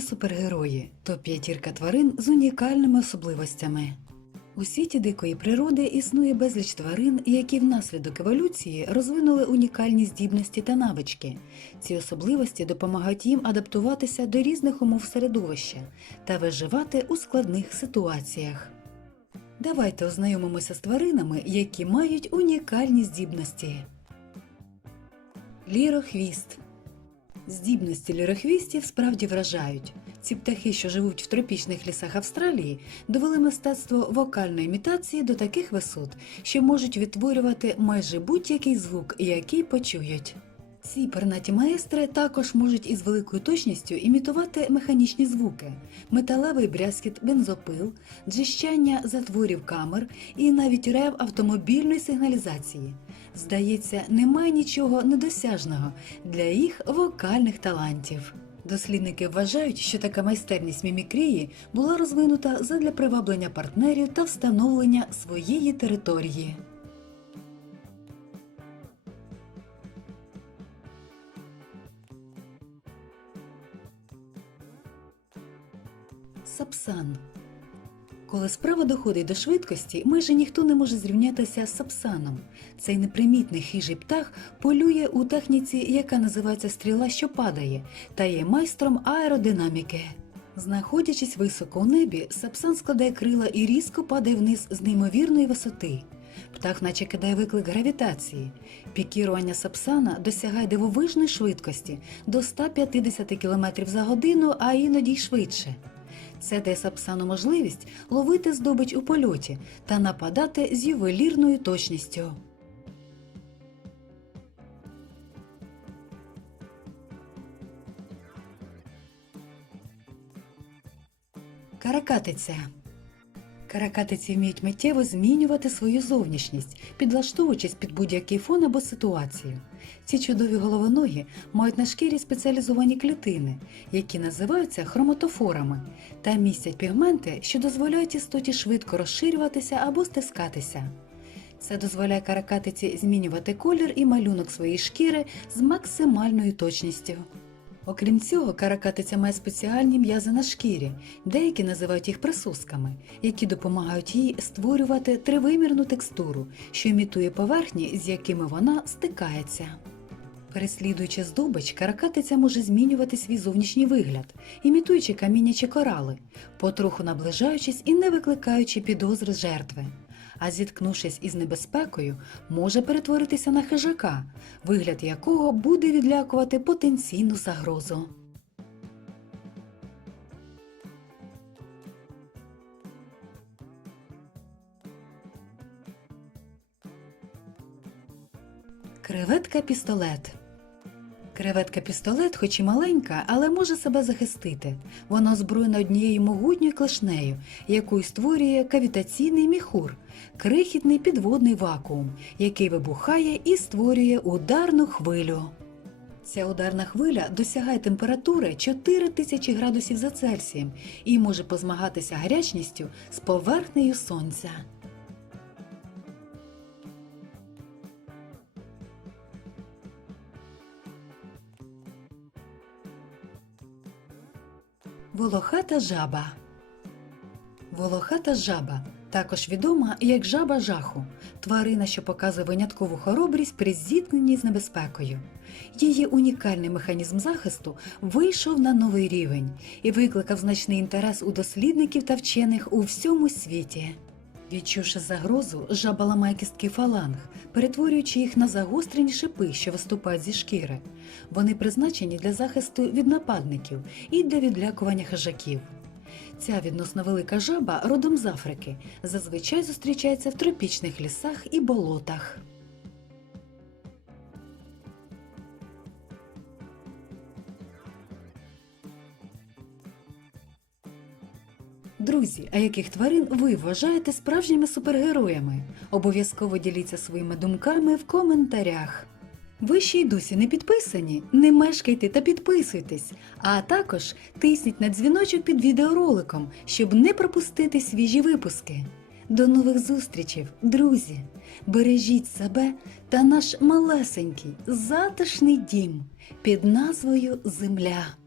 супергерої топ п'ятірка тварин з унікальними особливостями. У світі дикої природи існує безліч тварин, які внаслідок еволюції розвинули унікальні здібності та навички. Ці особливості допомагають їм адаптуватися до різних умов середовища та виживати у складних ситуаціях. Давайте ознайомимося з тваринами, які мають унікальні здібності. Лірохвіст Здібності лірохвістів справді вражають. Ці птахи, що живуть в тропічних лісах Австралії, довели мистецтво вокальної імітації до таких висот, що можуть відтворювати майже будь-який звук, який почують. Ці пернаті маестри також можуть із великою точністю імітувати механічні звуки, металевий брязкіт бензопил, джищання затворів камер і навіть рев автомобільної сигналізації. Здається, немає нічого недосяжного для їх вокальних талантів. Дослідники вважають, що така майстерність мімікрії була розвинута задля приваблення партнерів та встановлення своєї території. Сапсан коли справа доходить до швидкості, майже ніхто не може зрівнятися з сапсаном. Цей непримітний хижий птах полює у техніці, яка називається стріла, що падає, та є майстром аеродинаміки. Знаходячись високо у небі, сапсан складає крила і різко падає вниз з неймовірної висоти. Птах наче кидає виклик гравітації. Пікірування сапсана досягає дивовижної швидкості до 150 км за годину, а іноді й швидше. Це дає сапсану можливість ловити здобич у польоті та нападати з ювелірною точністю. Каракатиця Каракатиці вміють миттєво змінювати свою зовнішність, підлаштовуючись під будь-який фон або ситуацію. Ці чудові головоногі мають на шкірі спеціалізовані клітини, які називаються хроматофорами, та містять пігменти, що дозволяють істоті швидко розширюватися або стискатися. Це дозволяє каракатиці змінювати колір і малюнок своєї шкіри з максимальною точністю. Окрім цього, каракатиця має спеціальні м'язи на шкірі, деякі називають їх присосками, які допомагають їй створювати тривимірну текстуру, що імітує поверхні, з якими вона стикається. Переслідуючи здобич, каракатиця може змінювати свій зовнішній вигляд, імітуючи каміння чи корали, потроху наближаючись і не викликаючи підозри жертви. А зіткнувшись із небезпекою, може перетворитися на хижака, вигляд якого буде відлякувати потенційну загрозу. Креветка пістолет. Креветка пістолет, хоч і маленька, але може себе захистити. Вона озброєна однією могутньою клешнею, яку створює кавітаційний міхур, крихітний підводний вакуум, який вибухає і створює ударну хвилю. Ця ударна хвиля досягає температури 4000 градусів за Цельсієм і може позмагатися гарячністю з поверхнею сонця. Волохата жаба. Волохата жаба також відома як жаба жаху, тварина, що показує виняткову хоробрість при зіткненні з небезпекою. Її унікальний механізм захисту вийшов на новий рівень і викликав значний інтерес у дослідників та вчених у всьому світі. Відчувши загрозу, жаба ламає кістки фаланг, перетворюючи їх на загострені шипи, що виступають зі шкіри. Вони призначені для захисту від нападників і для відлякування хижаків. Ця відносно велика жаба родом з Африки, зазвичай зустрічається в тропічних лісах і болотах. Друзі, а яких тварин ви вважаєте справжніми супергероями? Обов'язково діліться своїми думками в коментарях. Ви ще й досі не підписані? Не мешкайте та підписуйтесь, а також тисніть на дзвіночок під відеороликом, щоб не пропустити свіжі випуски. До нових зустрічей, друзі! Бережіть себе та наш малесенький затишний дім під назвою Земля.